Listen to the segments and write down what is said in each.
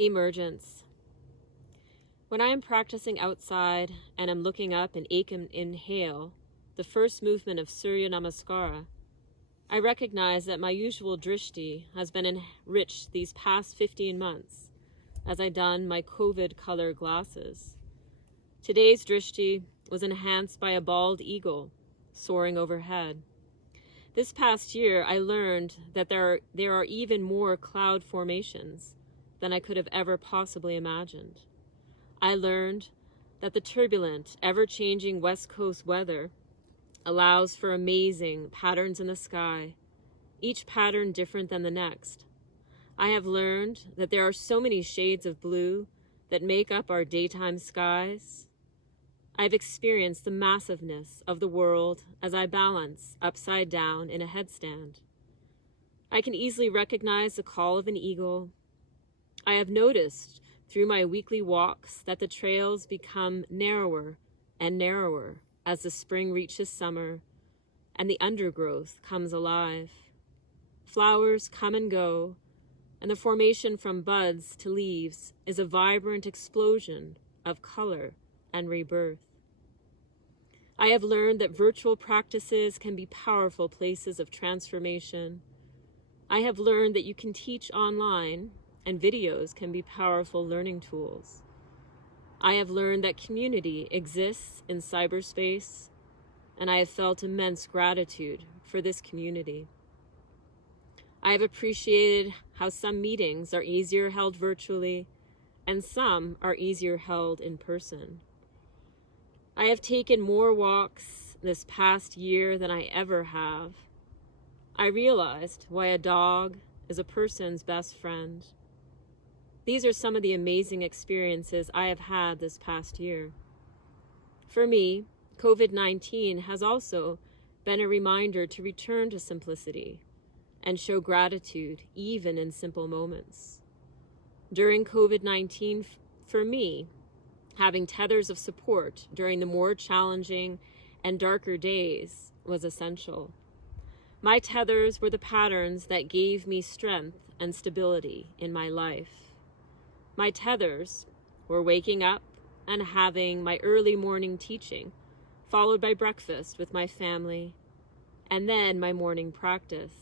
Emergence. When I am practicing outside and am looking up and inhale the first movement of Surya Namaskara, I recognize that my usual drishti has been enriched these past 15 months as I don my COVID color glasses. Today's drishti was enhanced by a bald eagle soaring overhead. This past year, I learned that there are even more cloud formations than I could have ever possibly imagined. I learned that the turbulent, ever-changing West Coast weather allows for amazing patterns in the sky, each pattern different than the next. I have learned that there are so many shades of blue that make up our daytime skies. I've experienced the massiveness of the world as I balance upside down in a headstand. I can easily recognize the call of an eagle. I have noticed through my weekly walks that the trails become narrower and narrower as the spring reaches summer and the undergrowth comes alive. Flowers come and go, and the formation from buds to leaves is a vibrant explosion of color and rebirth. I have learned that virtual practices can be powerful places of transformation. I have learned that you can teach online, and videos can be powerful learning tools. I have learned that community exists in cyberspace, and I have felt immense gratitude for this community. I have appreciated how some meetings are easier held virtually, and some are easier held in person. I have taken more walks this past year than I ever have. I realized why a dog is a person's best friend. These are some of the amazing experiences I have had this past year. For me, COVID-19 has also been a reminder to return to simplicity and show gratitude even in simple moments. During COVID-19, for me, having tethers of support during the more challenging and darker days was essential. My tethers were the patterns that gave me strength and stability in my life. My tethers were waking up and having my early morning teaching, followed by breakfast with my family, and then my morning practice.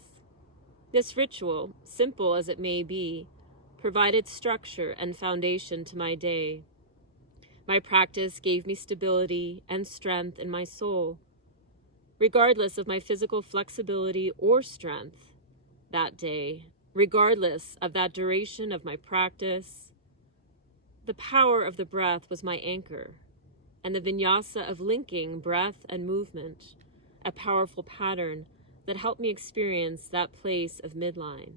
This ritual, simple as it may be, provided structure and foundation to my day. My practice gave me stability and strength in my soul. Regardless of my physical flexibility or strength that day, regardless of that duration of my practice, the power of the breath was my anchor, and the vinyasa of linking breath and movement, a powerful pattern that helped me experience that place of midline.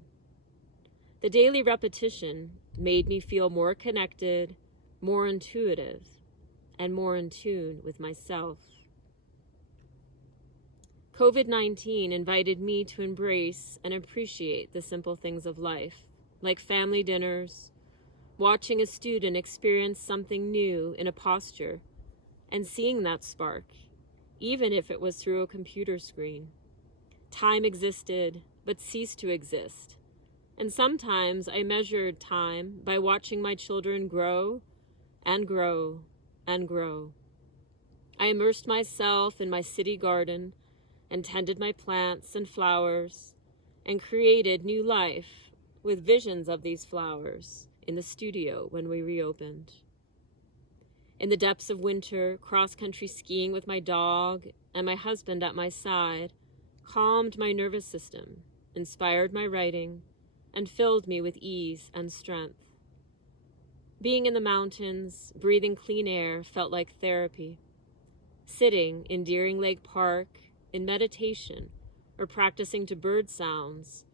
The daily repetition made me feel more connected, more intuitive, and more in tune with myself. COVID-19 invited me to embrace and appreciate the simple things of life, like family dinners, watching a student experience something new in a posture, and seeing that spark, even if it was through a computer screen. Time existed, but ceased to exist. And sometimes I measured time by watching my children grow and grow and grow. I immersed myself in my city garden and tended my plants and flowers and created new life with visions of these flowers in the studio when we reopened. In the depths of winter, cross-country skiing with my dog and my husband at my side calmed my nervous system, inspired my writing, and filled me with ease and strength. Being in the mountains, breathing clean air felt like therapy. Sitting in Deering Lake Park in meditation or practicing to bird sounds,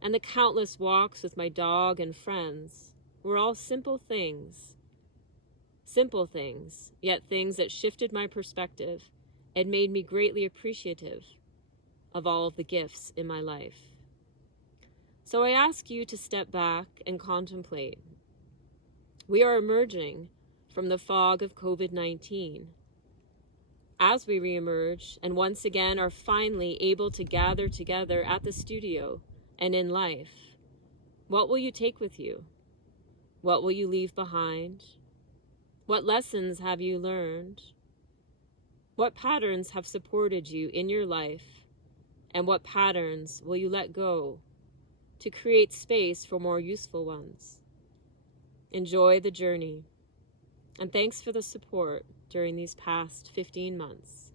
and the countless walks with my dog and friends were all simple things, yet things that shifted my perspective and made me greatly appreciative of all of the gifts in my life. So I ask you to step back and contemplate. We are emerging from the fog of COVID-19. As we reemerge and once again are finally able to gather together at the studio and in life, what will you take with you? What will you leave behind? What lessons have you learned? What patterns have supported you in your life? And what patterns will you let go to create space for more useful ones? Enjoy the journey. And thanks for the support during these past 15 months.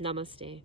Namaste.